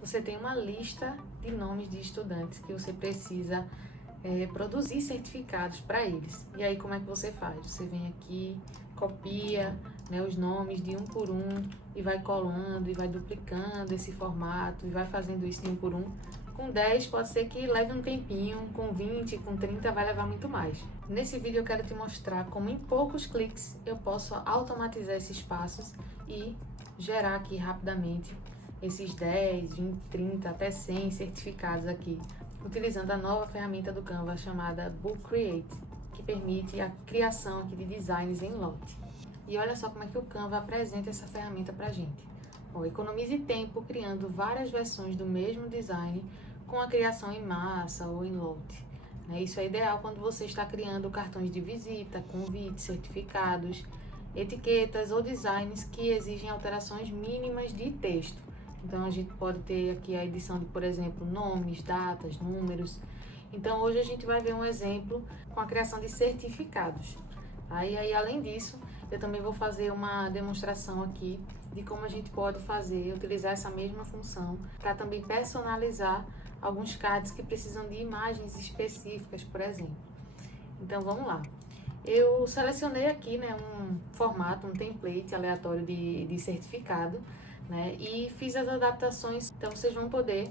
você tem uma lista de nomes de estudantes que você precisa produzir certificados para eles. E aí como é que você faz? Você vem aqui, copia, né, os nomes de um por um e vai colando e vai duplicando esse formato e vai fazendo isso de um por um. Com 10 pode ser que leve um tempinho, com 20, com 30 vai levar muito mais. Nesse vídeo eu quero te mostrar como em poucos cliques eu posso automatizar esses passos e gerar aqui rapidamente esses 10, 20, 30, até 100 certificados aqui, utilizando a nova ferramenta do Canva chamada Book Create, que permite a criação aqui de designs em lote. E olha só como é que o Canva apresenta essa ferramenta pra gente. Economize tempo criando várias versões do mesmo design com a criação em massa ou em lote. Isso é ideal quando você está criando cartões de visita, convites, certificados, etiquetas ou designs que exigem alterações mínimas de texto. Então a gente pode ter aqui a edição de, por exemplo, nomes, datas, números. Então hoje a gente vai ver um exemplo com a criação de certificados. Aí além disso, eu também vou fazer uma demonstração aqui de como a gente pode utilizar essa mesma função para também personalizar alguns cards que precisam de imagens específicas, por exemplo. Então vamos lá. Eu selecionei aqui, um formato, um template aleatório de certificado, e fiz as adaptações. Então vocês vão poder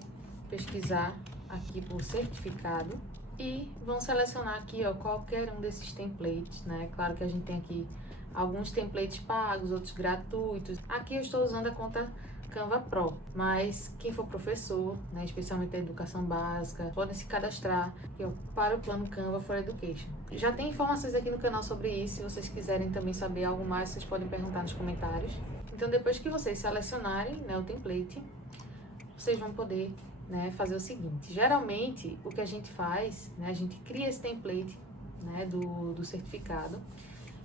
pesquisar aqui por certificado e vão selecionar aqui, qualquer um desses templates, Claro que a gente tem aqui alguns templates pagos, outros gratuitos. Aqui eu estou usando a conta Canva Pro, mas quem for professor, especialmente da educação básica, podem se cadastrar aqui, para o plano Canva for Education. Já tem informações aqui no canal sobre isso. Se vocês quiserem também saber algo mais, vocês podem perguntar nos comentários. Então, depois que vocês selecionarem o template, vocês vão poder fazer o seguinte. Geralmente, o que a gente faz, a gente cria esse template do certificado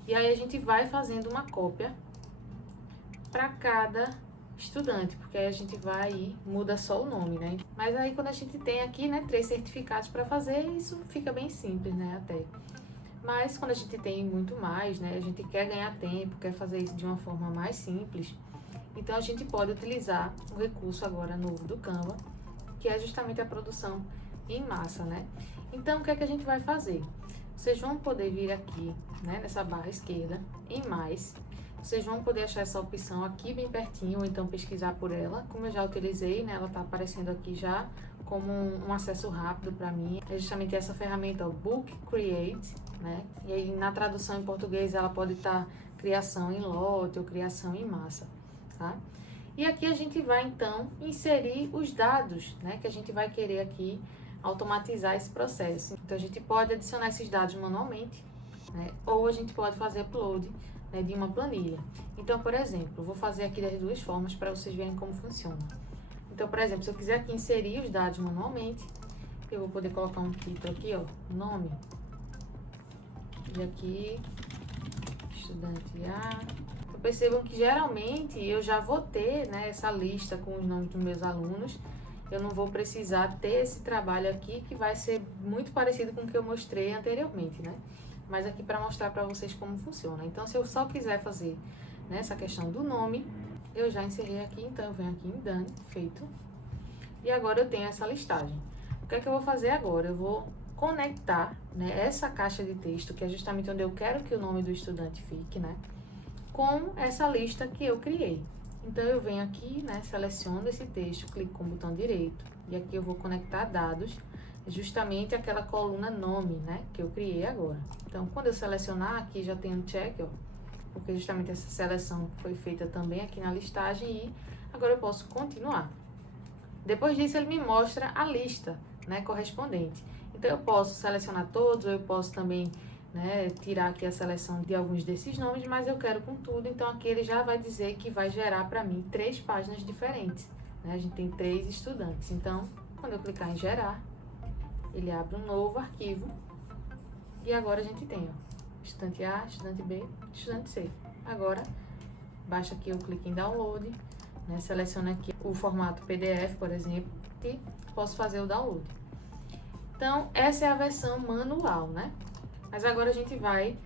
e aí a gente vai fazendo uma cópia para cada estudante, porque aí a gente vai e muda só o nome, Mas aí quando a gente tem aqui, 3 certificados para fazer, isso fica bem simples, até. Mas quando a gente tem muito mais, a gente quer ganhar tempo, quer fazer isso de uma forma mais simples, então a gente pode utilizar o recurso agora novo do Canva, que é justamente a produção em massa, Então o que é que a gente vai fazer? Vocês vão poder vir aqui, nessa barra esquerda, em mais. Vocês vão poder achar essa opção aqui bem pertinho, ou então pesquisar por ela. Como eu já utilizei, ela está aparecendo aqui já como um acesso rápido para mim. É justamente essa ferramenta, o Book Create, E aí na tradução em português ela pode estar criação em lote ou criação em massa, tá? E aqui a gente vai então inserir os dados, que a gente vai querer aqui automatizar esse processo. Então a gente pode adicionar esses dados manualmente, ou a gente pode fazer upload de uma planilha. Então, por exemplo, eu vou fazer aqui das duas formas para vocês verem como funciona. Então, por exemplo, se eu quiser aqui inserir os dados manualmente, eu vou poder colocar um título aqui, nome, e aqui, estudante A. Então, percebam que geralmente eu já vou ter essa lista com os nomes dos meus alunos. Eu não vou precisar ter esse trabalho aqui, que vai ser muito parecido com o que eu mostrei anteriormente, Mas aqui para mostrar para vocês como funciona. Então, se eu só quiser fazer essa questão do nome, eu já encerrei aqui, então eu venho aqui em Done, feito. E agora eu tenho essa listagem. O que é que eu vou fazer agora? Eu vou conectar essa caixa de texto, que é justamente onde eu quero que o nome do estudante fique, com essa lista que eu criei. Então, eu venho aqui, seleciono esse texto, clico com o botão direito, e aqui eu vou conectar dados, justamente aquela coluna nome, que eu criei agora. Então, quando eu selecionar, aqui já tem um check, porque justamente essa seleção foi feita também aqui na listagem, e agora eu posso continuar. Depois disso, ele me mostra a lista, correspondente. Então, eu posso selecionar todos, ou eu posso também tirar aqui a seleção de alguns desses nomes, mas eu quero com tudo. Então, aqui ele já vai dizer que vai gerar para mim 3 páginas diferentes. A gente tem 3 estudantes. Então, quando eu clicar em gerar, ele abre um novo arquivo. E agora a gente tem, estudante A, estudante B, estudante C. Agora, baixa aqui, eu clico em download, seleciono aqui o formato PDF, por exemplo, e posso fazer o download. Então, essa é a versão manual, Mas agora a gente vai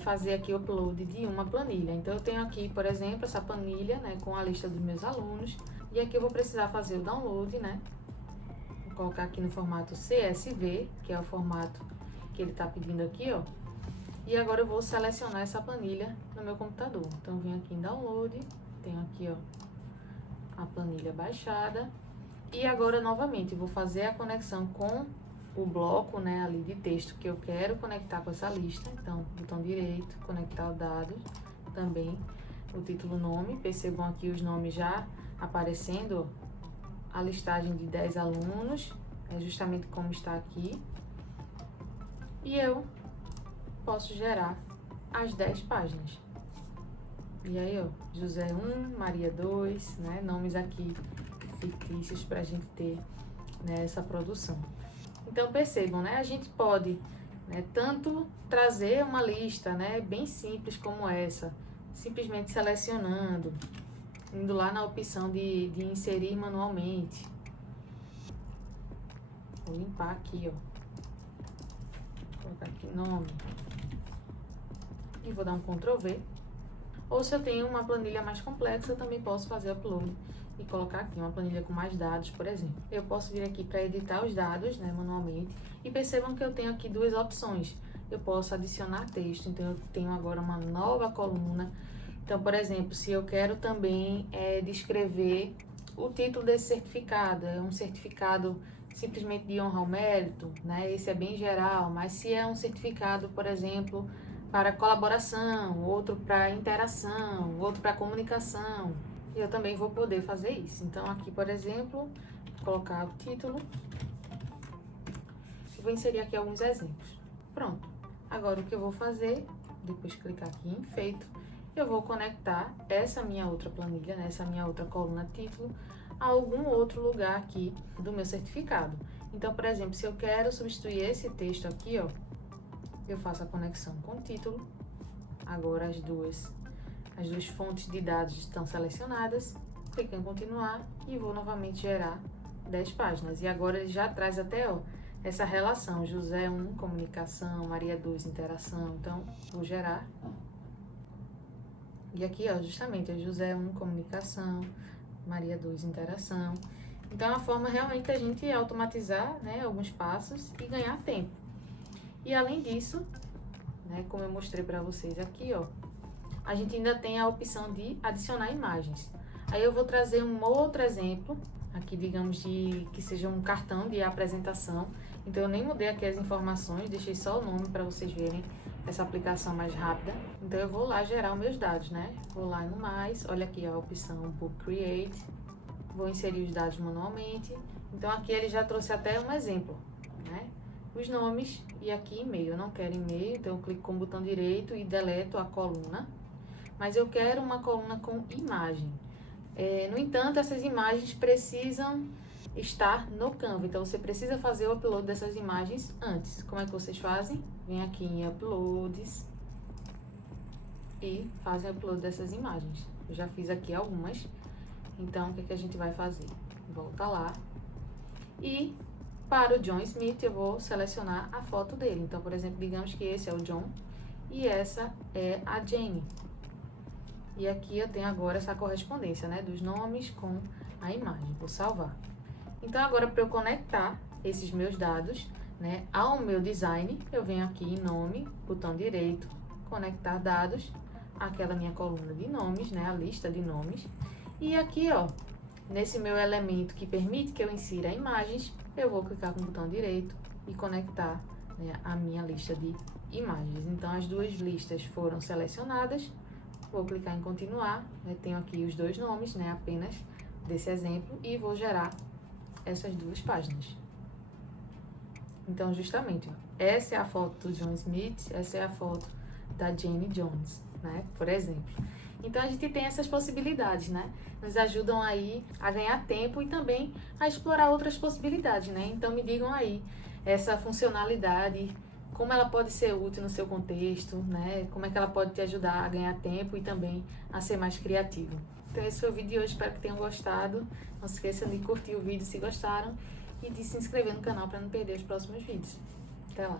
fazer aqui o upload de uma planilha. Então, eu tenho aqui, por exemplo, essa planilha, com a lista dos meus alunos. E aqui eu vou precisar fazer o download, né? Vou colocar aqui no formato CSV, que é o formato que ele tá pedindo aqui, ó. E agora eu vou selecionar essa planilha no meu computador. Então, vim aqui em download, tenho aqui, ó, a planilha baixada. E agora, novamente, vou fazer a conexão com o bloco, né, ali de texto que eu quero conectar com essa lista. Então, botão direito, conectar o dado, também o título nome. Percebam aqui os nomes já aparecendo, a listagem de 10 alunos, é justamente como está aqui. E eu posso gerar as 10 páginas. E aí, ó, José 1, Maria 2, né, nomes aqui fictícios para a gente ter, né, essa produção. Então, percebam, né, a gente pode, né, tanto trazer uma lista, né, bem simples como essa, simplesmente selecionando, indo lá na opção de inserir manualmente. Vou limpar aqui, ó. Vou colocar aqui nome. E vou dar um Ctrl V. Ou se eu tenho uma planilha mais complexa, eu também posso fazer upload e colocar aqui uma planilha com mais dados, por exemplo. Eu posso vir aqui para editar os dados, né, manualmente. E percebam que eu tenho aqui duas opções. Eu posso adicionar texto, então eu tenho agora uma nova coluna. Então, por exemplo, se eu quero também descrever o título desse certificado, é um certificado simplesmente de honra ao mérito, né? Esse é bem geral, mas se é um certificado, por exemplo, para colaboração, outro para interação, outro para comunicação, eu também vou poder fazer isso. Então, aqui, por exemplo, vou colocar o título e vou inserir aqui alguns exemplos. Pronto. Agora, o que eu vou fazer, depois de clicar aqui em feito, eu vou conectar essa minha outra planilha, né, essa minha outra coluna título, a algum outro lugar aqui do meu certificado. Então, por exemplo, se eu quero substituir esse texto aqui, ó, eu faço a conexão com o título. Agora as duas fontes de dados estão selecionadas. Clico em continuar e vou novamente gerar 10 páginas. E agora ele já traz até, ó, essa relação, José 1, comunicação, Maria 2, interação. Então, vou gerar. E aqui, ó, justamente, é José 1, comunicação, Maria 2, interação. Então, é uma forma realmente da gente automatizar, né, alguns passos e ganhar tempo. E além disso, né, como eu mostrei para vocês aqui, ó, a gente ainda tem a opção de adicionar imagens. Aí eu vou trazer um outro exemplo, aqui digamos que seja um cartão de apresentação. Então eu nem mudei aqui as informações, deixei só o nome para vocês verem essa aplicação mais rápida. Então eu vou lá gerar os meus dados, né? Vou lá no mais, olha aqui a opção Book Create, vou inserir os dados manualmente. Então aqui ele já trouxe até um exemplo, né? Os nomes e aqui e-mail. Eu não quero e-mail, então eu clico com o botão direito e deleto a coluna. Mas eu quero uma coluna com imagem. No entanto, essas imagens precisam estar no Canva. Então, você precisa fazer o upload dessas imagens antes. Como é que vocês fazem? Vem aqui em Uploads e fazem o upload dessas imagens. Eu já fiz aqui algumas. Então, o que a gente vai fazer? Volta lá. E para o John Smith, eu vou selecionar a foto dele. Então, por exemplo, digamos que esse é o John e essa é a Jane. E aqui eu tenho agora essa correspondência, né, dos nomes com a imagem. Vou salvar. Então, agora para eu conectar esses meus dados, né, ao meu design, eu venho aqui em nome, botão direito, conectar dados, aquela minha coluna de nomes, né, a lista de nomes. E aqui, ó, nesse meu elemento que permite que eu insira imagens, eu vou clicar com o botão direito e conectar, né, a minha lista de imagens. Então, as duas listas foram selecionadas. Vou clicar em continuar, né, tenho aqui os dois nomes, né, apenas desse exemplo, e vou gerar essas duas páginas. Então, justamente, ó, essa é a foto do John Smith, essa é a foto da Jane Jones, né, por exemplo. Então, a gente tem essas possibilidades, né, nos ajudam aí a ganhar tempo e também a explorar outras possibilidades, né. Então, me digam aí essa funcionalidade, como ela pode ser útil no seu contexto, né? Como é que ela pode te ajudar a ganhar tempo e também a ser mais criativo. Então esse foi o vídeo de hoje, espero que tenham gostado. Não se esqueçam de curtir o vídeo se gostaram e de se inscrever no canal para não perder os próximos vídeos. Até lá!